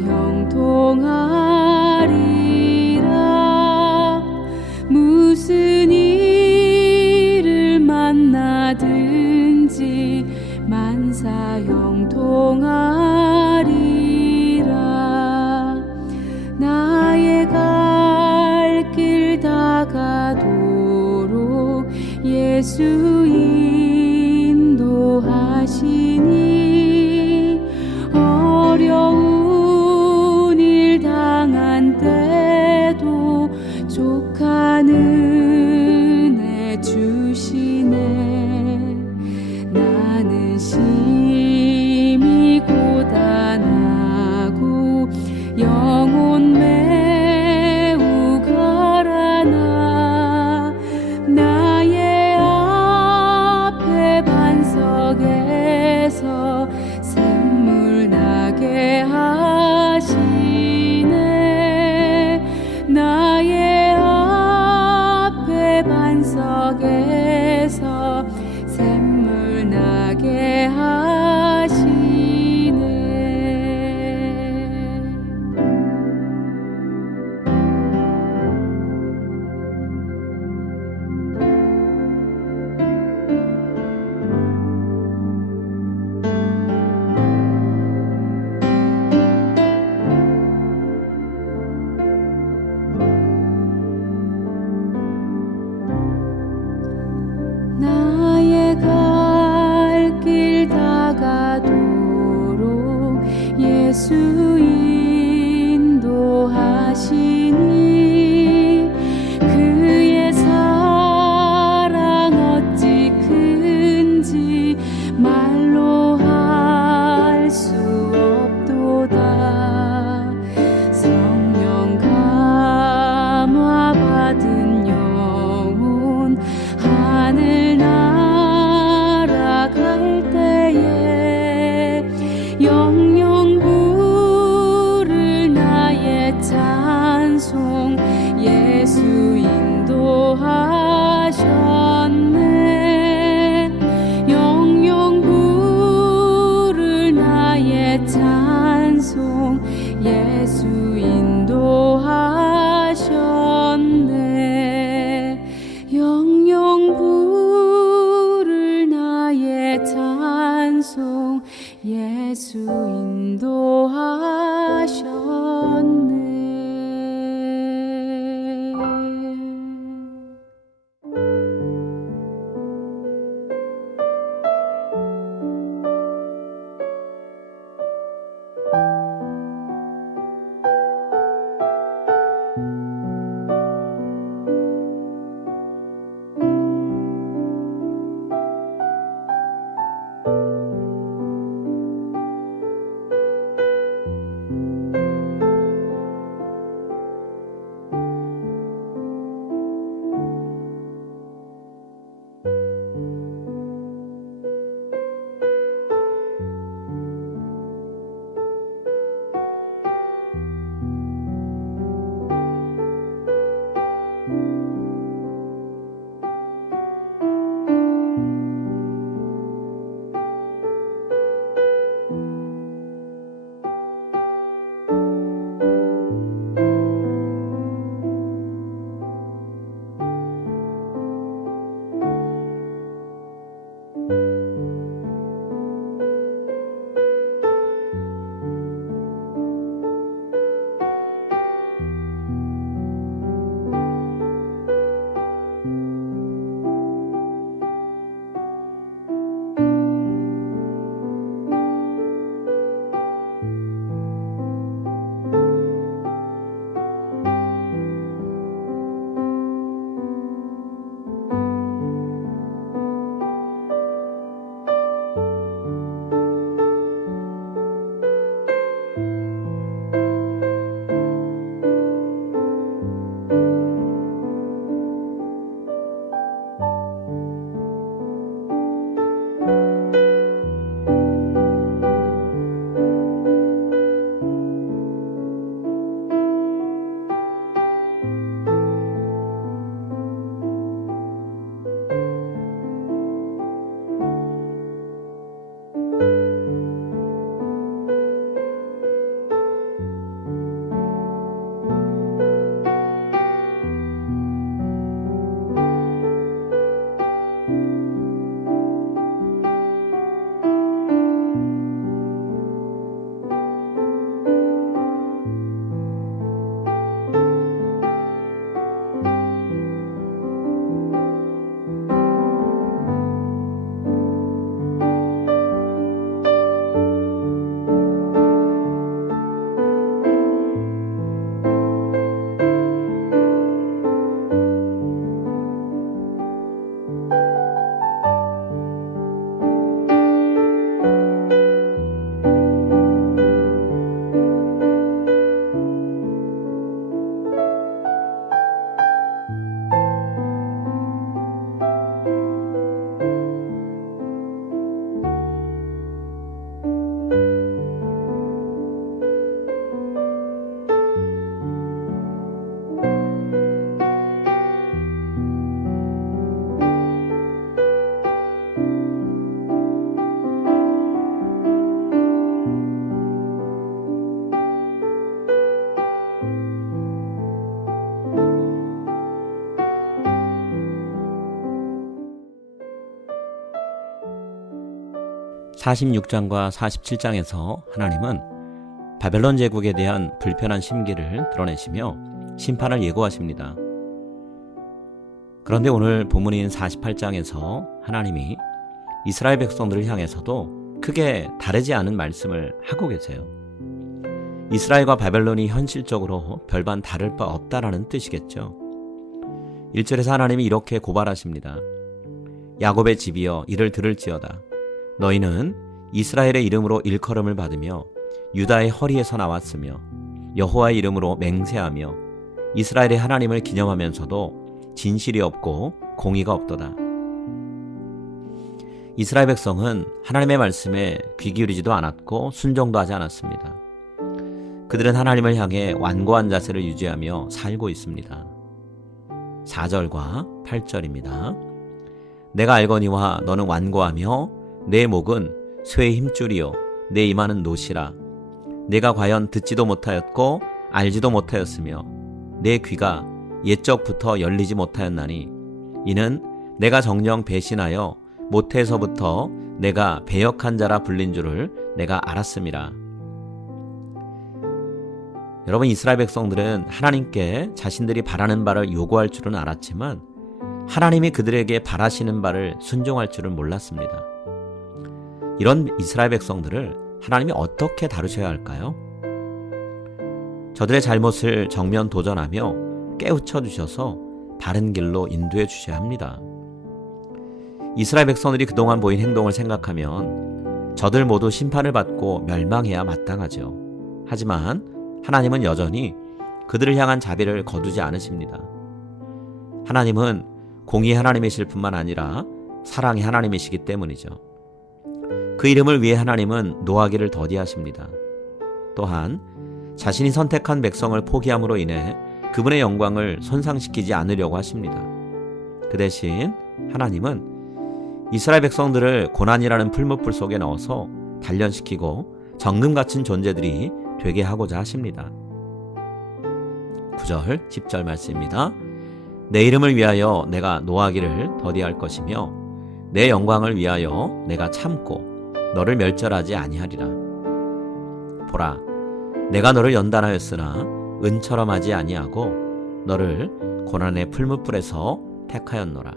형통하리라. 무슨 일을 만나든지 만사 형통하리라. 나의 갈 길 다가도록 예수 인도하시니, 어려운 일 당한 때도 족한 은혜 주시네. 나는 심히 고단하고 영혼 매우 가라나, 나의 앞에 반석에서 샘물 나게 하시네. 나의 앞에 반석에서 샘물 나게 하시네. 나의 갈 길 다가도록 예수 인도하시니, 그의 사랑 어찌 큰지 말로 할 수 없도다. 성령 감화 받은 영혼 하늘 날아갈 때에 영영 부를 나의 찬송 예수 인도하셨네. 영영 부를 나의 찬송 예수 인도하셨네. 영영 부를 나의 찬송 예수 인도하셨네. 46장과 47장에서 하나님은 바벨론 제국에 대한 불편한 심기를 드러내시며 심판을 예고하십니다. 그런데 오늘 본문인 48장에서 하나님이 이스라엘 백성들을 향해서도 크게 다르지 않은 말씀을 하고 계세요. 이스라엘과 바벨론이 현실적으로 별반 다를 바 없다라는 뜻이겠죠. 1절에서 하나님이 이렇게 고발하십니다. 야곱의 집이여 이를 들을지어다. 너희는 이스라엘의 이름으로 일컬음을 받으며 유다의 허리에서 나왔으며 여호와의 이름으로 맹세하며 이스라엘의 하나님을 기념하면서도 진실이 없고 공의가 없도다. 이스라엘 백성은 하나님의 말씀에 귀 기울이지도 않았고 순종도 하지 않았습니다. 그들은 하나님을 향해 완고한 자세를 유지하며 살고 있습니다. 4절과 8절입니다. 내가 알거니와 너는 완고하며 내 목은 쇠의 힘줄이요 내 이마는 노시라. 내가 과연 듣지도 못하였고 알지도 못하였으며 내 귀가 옛적부터 열리지 못하였나니 이는 내가 정녕 배신하여 모태에서부터 내가 배역한 자라 불린 줄을 내가 알았음이라. 여러분, 이스라엘 백성들은 하나님께 자신들이 바라는 바를 요구할 줄은 알았지만 하나님이 그들에게 바라시는 바를 순종할 줄은 몰랐습니다. 이런 이스라엘 백성들을 하나님이 어떻게 다루셔야 할까요? 저들의 잘못을 정면 도전하며 깨우쳐 주셔서 바른 길로 인도해 주셔야 합니다. 이스라엘 백성들이 그동안 보인 행동을 생각하면 저들 모두 심판을 받고 멸망해야 마땅하죠. 하지만 하나님은 여전히 그들을 향한 자비를 거두지 않으십니다. 하나님은 공의의 하나님이실 뿐만 아니라 사랑의 하나님이시기 때문이죠. 그 이름을 위해 하나님은 노하기를 더디하십니다. 또한 자신이 선택한 백성을 포기함으로 인해 그분의 영광을 손상시키지 않으려고 하십니다. 그 대신 하나님은 이스라엘 백성들을 고난이라는 풀무불 속에 넣어서 단련시키고 정금 같은 존재들이 되게 하고자 하십니다. 9절, 10절 말씀입니다. 내 이름을 위하여 내가 노하기를 더디할 것이며 내 영광을 위하여 내가 참고 너를 멸절하지 아니하리라. 보라, 내가 너를 연단하였으나 은처럼 하지 아니하고 너를 고난의 풀무불에서 택하였노라.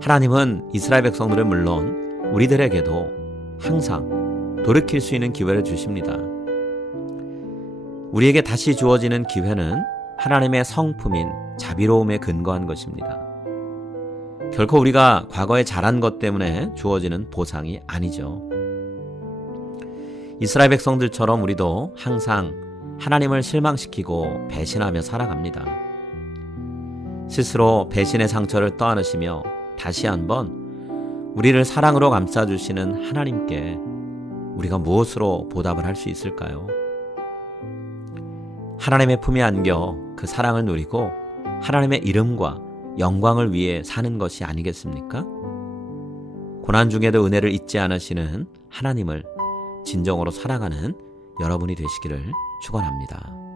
하나님은 이스라엘 백성들은 물론 우리들에게도 항상 돌이킬 수 있는 기회를 주십니다. 우리에게 다시 주어지는 기회는 하나님의 성품인 자비로움에 근거한 것입니다. 결코 우리가 과거에 잘한 것 때문에 주어지는 보상이 아니죠. 이스라엘 백성들처럼 우리도 항상 하나님을 실망시키고 배신하며 살아갑니다. 스스로 배신의 상처를 떠안으시며 다시 한번 우리를 사랑으로 감싸주시는 하나님께 우리가 무엇으로 보답을 할 수 있을까요? 하나님의 품에 안겨 그 사랑을 누리고 하나님의 이름과 영광을 위해 사는 것이 아니겠습니까? 고난 중에도 은혜를 잊지 않으시는 하나님을 진정으로 사랑하는 여러분이 되시기를 축원합니다.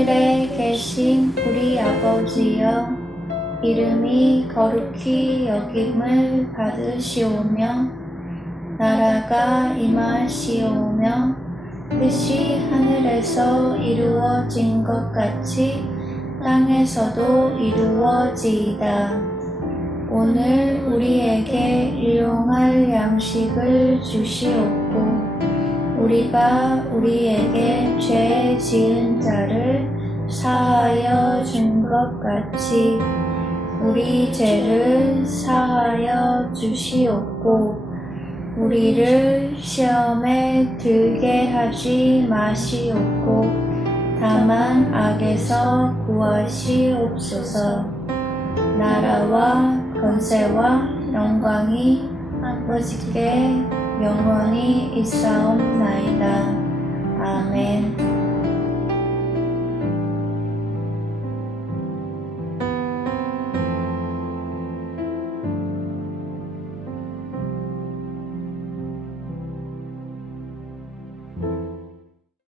하늘에 계신 우리 아버지여, 이름이 거룩히 여김을 받으시오며 나라가 임하시오며 뜻이 하늘에서 이루어진 것 같이 땅에서도 이루어지이다. 오늘 우리에게 일용할 양식을 주시옵고 우리가 우리에게 죄 지은 자를 사하여 준 것 같이 우리 죄를 사하여 주시옵고 우리를 시험에 들게 하지 마시옵고 다만 악에서 구하시옵소서. 나라와 권세와 영광이 아버지께 영원히 있사옵나이다. 아멘.